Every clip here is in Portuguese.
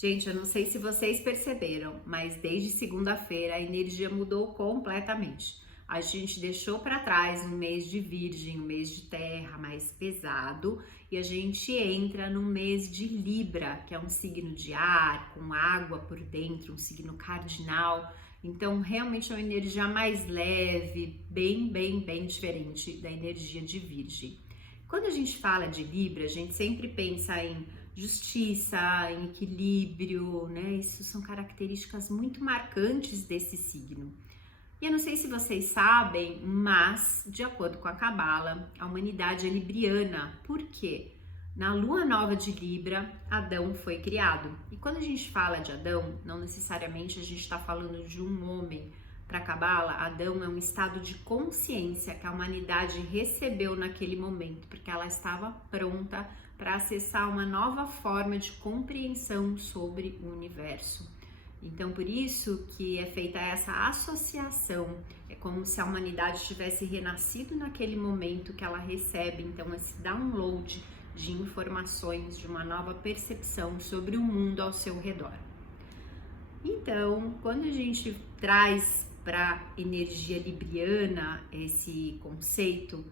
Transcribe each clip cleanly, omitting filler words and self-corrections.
Gente, eu não sei se vocês perceberam, mas desde segunda-feira a energia mudou completamente. A gente deixou para trás um mês de Virgem, um mês de Terra mais pesado, e a gente entra no mês de Libra, que é um signo de ar, com água por dentro, um signo cardinal. Então, realmente é uma energia mais leve, bem diferente da energia de Virgem. Quando a gente fala de Libra, a gente sempre pensa em justiça, em equilíbrio, né? Isso são características muito marcantes desse signo. E eu não sei se vocês sabem, mas de acordo com a Cabala, a humanidade é libriana. Por quê? Na lua nova de Libra, Adão foi criado. E quando a gente fala de Adão, não necessariamente a gente está falando de um homem. Para a Cabala, Adão é um estado de consciência que a humanidade recebeu naquele momento, porque ela estava pronta para acessar uma nova forma de compreensão sobre o universo. Então, por isso que é feita essa associação, é como se a humanidade tivesse renascido naquele momento que ela recebe, então, esse download de informações, de uma nova percepção sobre o mundo ao seu redor. Então, quando a gente traz para energia libriana esse conceito,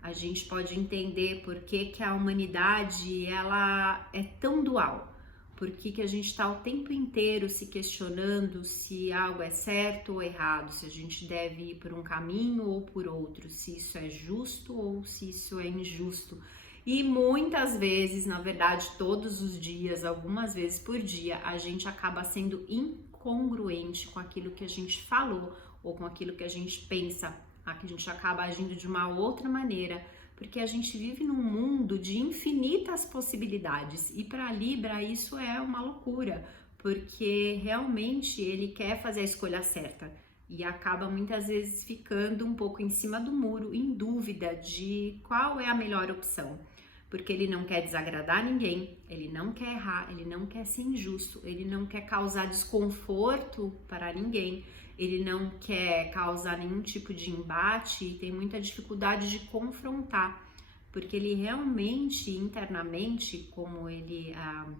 a gente pode entender por que a humanidade ela é tão dual. Por que a gente está o tempo inteiro se questionando se algo é certo ou errado, se a gente deve ir por um caminho ou por outro, se isso é justo ou se isso é injusto. E muitas vezes, na verdade, todos os dias, algumas vezes por dia, a gente acaba sendo incongruente com aquilo que a gente falou ou com aquilo que a gente pensa, que a gente acaba agindo de uma outra maneira, porque a gente vive num mundo de infinitas possibilidades e para Libra isso é uma loucura, porque realmente ele quer fazer a escolha certa e acaba muitas vezes ficando um pouco em cima do muro, em dúvida de qual é a melhor opção. Porque ele não quer desagradar ninguém, ele não quer errar, ele não quer ser injusto, ele não quer causar desconforto para ninguém, ele não quer causar nenhum tipo de embate e tem muita dificuldade de confrontar, porque ele realmente, internamente, como ele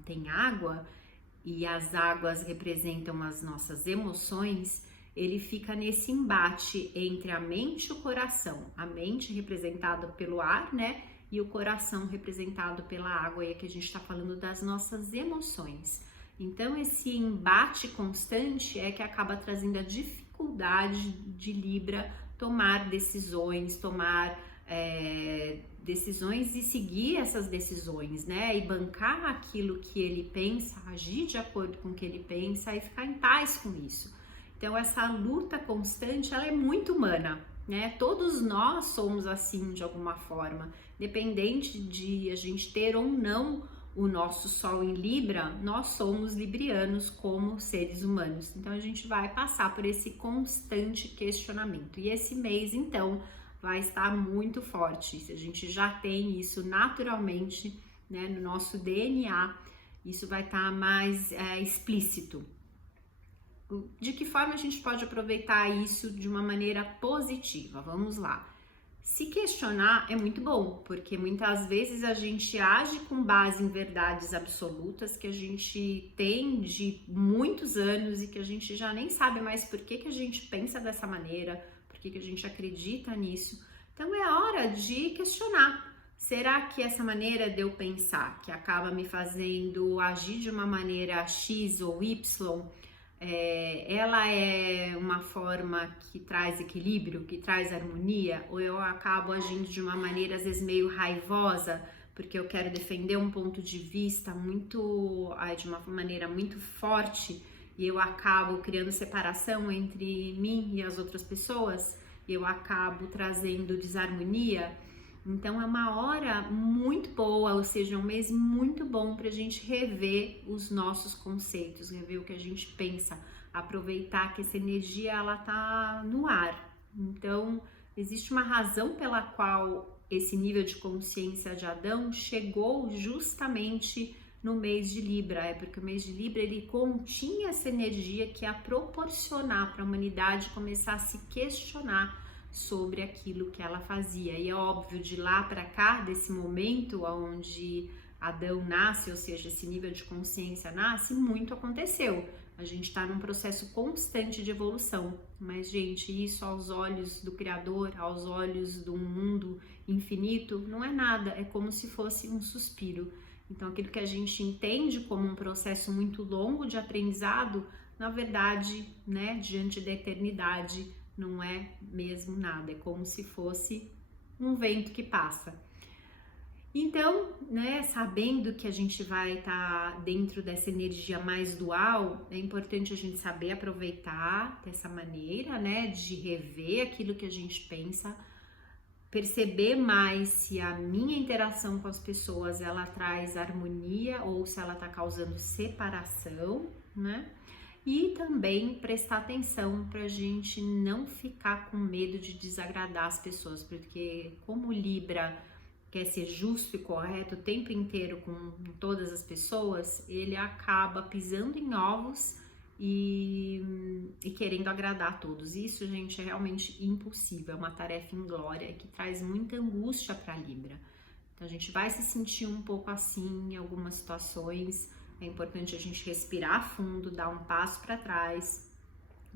tem água, e as águas representam as nossas emoções, ele fica nesse embate entre a mente e o coração, a mente representada pelo ar, né? E o coração representado pela água, e aqui a gente está falando das nossas emoções. Então, esse embate constante é que acaba trazendo a dificuldade de Libra tomar decisões, decisões e seguir essas decisões, né? E bancar aquilo que ele pensa, agir de acordo com o que ele pensa e ficar em paz com isso. Então, essa luta constante, ela é muito humana, né? Todos nós somos assim de alguma forma, independente de a gente ter ou não o nosso Sol em Libra, nós somos librianos como seres humanos. Então a gente vai passar por esse constante questionamento. E esse mês, então, vai estar muito forte. Se a gente já tem isso naturalmente, né, no nosso DNA, isso vai estar mais explícito. De que forma a gente pode aproveitar isso de uma maneira positiva? Vamos lá. Se questionar é muito bom, porque muitas vezes a gente age com base em verdades absolutas que a gente tem de muitos anos e que a gente já nem sabe mais por que a gente pensa dessa maneira, por que a gente acredita nisso. Então é hora de questionar. Será que essa maneira de eu pensar, que acaba me fazendo agir de uma maneira X ou Y, ela é uma forma que traz equilíbrio, que traz harmonia, ou eu acabo agindo de uma maneira às vezes meio raivosa, porque eu quero defender um ponto de vista de uma maneira muito forte e eu acabo criando separação entre mim e as outras pessoas, e eu acabo trazendo desarmonia. Então é uma hora muito boa, ou seja, um mês muito bom para a gente rever os nossos conceitos, rever o que a gente pensa, aproveitar que essa energia ela tá no ar. Então existe uma razão pela qual esse nível de consciência de Adão chegou justamente no mês de Libra, porque o mês de Libra ele continha essa energia que ia proporcionar para a humanidade começar a se questionar sobre aquilo que ela fazia. E é óbvio, de lá para cá, desse momento onde Adão nasce, ou seja, esse nível de consciência nasce, muito aconteceu. A gente está num processo constante de evolução, mas, gente, isso aos olhos do Criador, aos olhos do mundo infinito, não é nada, é como se fosse um suspiro. Então, aquilo que a gente entende como um processo muito longo de aprendizado, na verdade, né, diante da eternidade, não é mesmo nada, é como se fosse um vento que passa. Então, né, sabendo que a gente vai estar dentro dessa energia mais dual, é importante a gente saber aproveitar dessa maneira, né, de rever aquilo que a gente pensa, perceber mais se a minha interação com as pessoas ela traz harmonia ou se ela está causando separação, né? E também prestar atenção para a gente não ficar com medo de desagradar as pessoas, porque como Libra quer ser justo e correto o tempo inteiro com todas as pessoas, ele acaba pisando em ovos e querendo agradar a todos. Isso, gente, é realmente impossível, é uma tarefa inglória que traz muita angústia para Libra. Então a gente vai se sentir um pouco assim em algumas situações. É importante a gente respirar fundo, dar um passo para trás,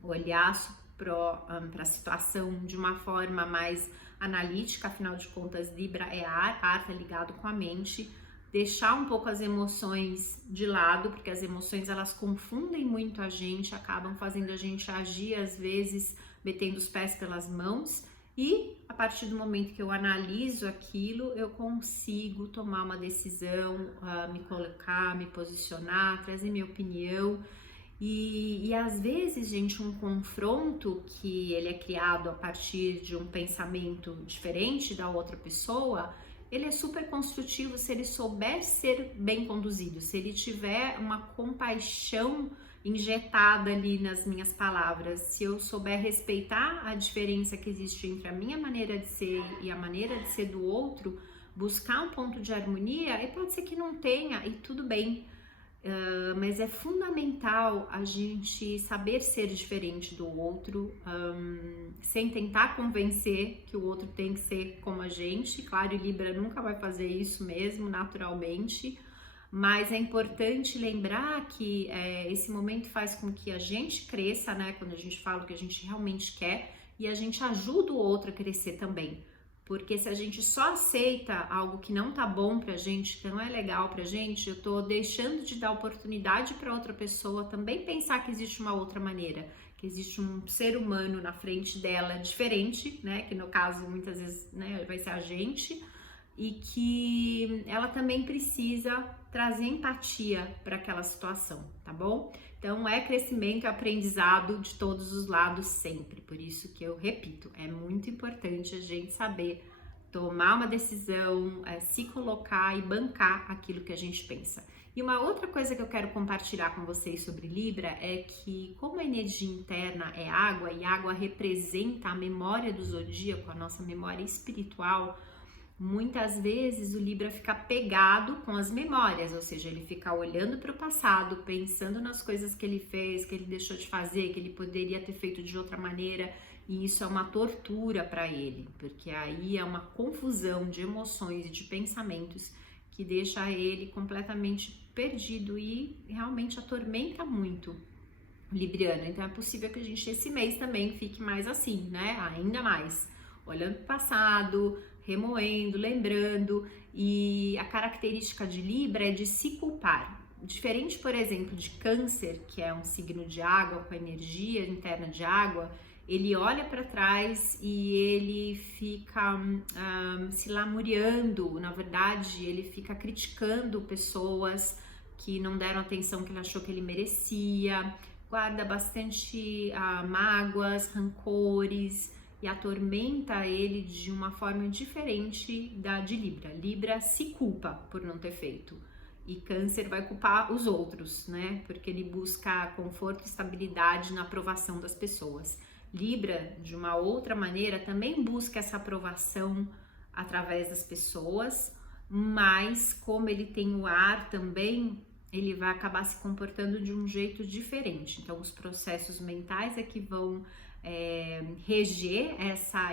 olhar para a situação de uma forma mais analítica, afinal de contas, Libra é ar tá ligado com a mente, deixar um pouco as emoções de lado, porque as emoções elas confundem muito a gente, acabam fazendo a gente agir às vezes metendo os pés pelas mãos, e a partir do momento que eu analiso aquilo, eu consigo tomar uma decisão, me colocar, me posicionar, trazer minha opinião. E às vezes, gente, um confronto que ele é criado a partir de um pensamento diferente da outra pessoa, ele é super construtivo se ele souber ser bem conduzido, se ele tiver uma compaixão injetada ali nas minhas palavras, se eu souber respeitar a diferença que existe entre a minha maneira de ser e a maneira de ser do outro, buscar um ponto de harmonia, e pode ser que não tenha, e tudo bem. Mas é fundamental a gente saber ser diferente do outro, sem tentar convencer que o outro tem que ser como a gente. Claro, e Libra nunca vai fazer isso mesmo, naturalmente, mas é importante lembrar que esse momento faz com que a gente cresça, né? Quando a gente fala o que a gente realmente quer, e a gente ajuda o outro a crescer também. Porque se a gente só aceita algo que não tá bom pra gente, que não é legal pra gente, eu tô deixando de dar oportunidade para outra pessoa também pensar que existe uma outra maneira, que existe um ser humano na frente dela diferente, né? Que no caso muitas vezes, né, vai ser a gente, e que ela também precisa trazer empatia para aquela situação, tá bom? Então é crescimento e aprendizado de todos os lados sempre, por isso que eu repito, é muito importante a gente saber tomar uma decisão, se colocar e bancar aquilo que a gente pensa. E uma outra coisa que eu quero compartilhar com vocês sobre Libra é que, como a energia interna é água e água representa a memória do zodíaco, a nossa memória espiritual, muitas vezes o Libra fica pegado com as memórias, ou seja, ele fica olhando para o passado, pensando nas coisas que ele fez, que ele deixou de fazer, que ele poderia ter feito de outra maneira, e isso é uma tortura para ele, porque aí é uma confusão de emoções e de pensamentos que deixa ele completamente perdido e realmente atormenta muito o Libriano. Então é possível que a gente esse mês também fique mais assim, né? Ainda mais, olhando para o passado, remoendo, lembrando, e a característica de Libra é de se culpar. Diferente, por exemplo, de Câncer, que é um signo de água, com a energia interna de água, ele olha para trás e ele fica se lamuriando, na verdade, ele fica criticando pessoas que não deram a atenção que ele achou que ele merecia, guarda bastante mágoas, rancores, e atormenta ele de uma forma diferente da de Libra. Libra se culpa por não ter feito, e Câncer vai culpar os outros, né? Porque ele busca conforto e estabilidade na aprovação das pessoas. Libra, de uma outra maneira, também busca essa aprovação através das pessoas, mas como ele tem o ar também, ele vai acabar se comportando de um jeito diferente. Então, os processos mentais é que vão reger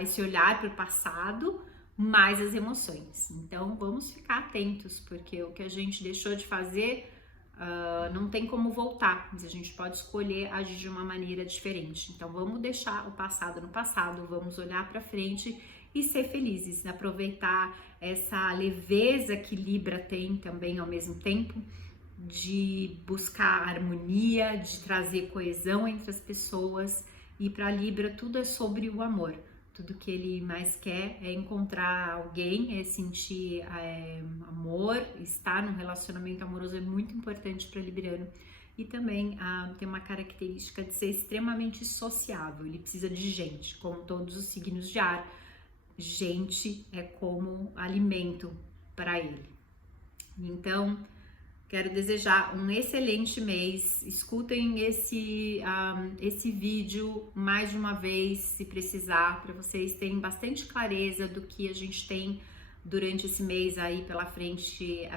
esse olhar para o passado, mais as emoções. Então vamos ficar atentos, porque o que a gente deixou de fazer não tem como voltar, mas a gente pode escolher agir de uma maneira diferente. Então vamos deixar o passado no passado, vamos olhar para frente e ser felizes, aproveitar essa leveza que Libra tem também ao mesmo tempo, de buscar harmonia, de trazer coesão entre as pessoas. E para Libra tudo é sobre o amor. Tudo que ele mais quer é encontrar alguém, é sentir amor, estar num relacionamento amoroso é muito importante para Libriano. E também tem uma característica de ser extremamente sociável, ele precisa de gente, como todos os signos de ar. Gente é como alimento para ele. Então, quero desejar um excelente mês. Escutem esse vídeo mais de uma vez, se precisar, para vocês terem bastante clareza do que a gente tem durante esse mês aí pela frente,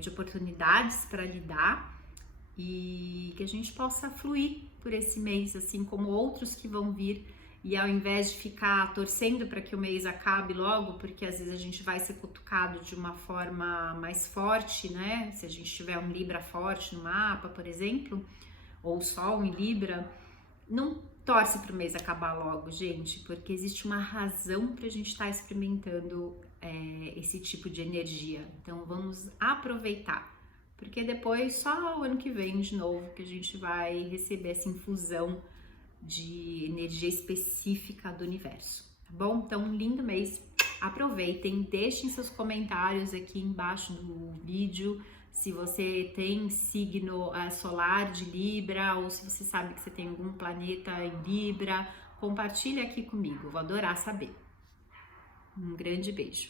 de oportunidades para lidar, e que a gente possa fluir por esse mês, assim como outros que vão vir. E ao invés de ficar torcendo para que o mês acabe logo, porque às vezes a gente vai ser cutucado de uma forma mais forte, né? Se a gente tiver um Libra forte no mapa, por exemplo, ou Sol em Libra, não torce para o mês acabar logo, gente, porque existe uma razão para a gente estar experimentando esse tipo de energia. Então vamos aproveitar, porque depois só o ano que vem de novo que a gente vai receber essa infusão de energia específica do universo, tá bom? Então, um lindo mês, aproveitem, deixem seus comentários aqui embaixo do vídeo, se você tem signo solar de Libra, ou se você sabe que você tem algum planeta em Libra, compartilha aqui comigo, vou adorar saber. Um grande beijo.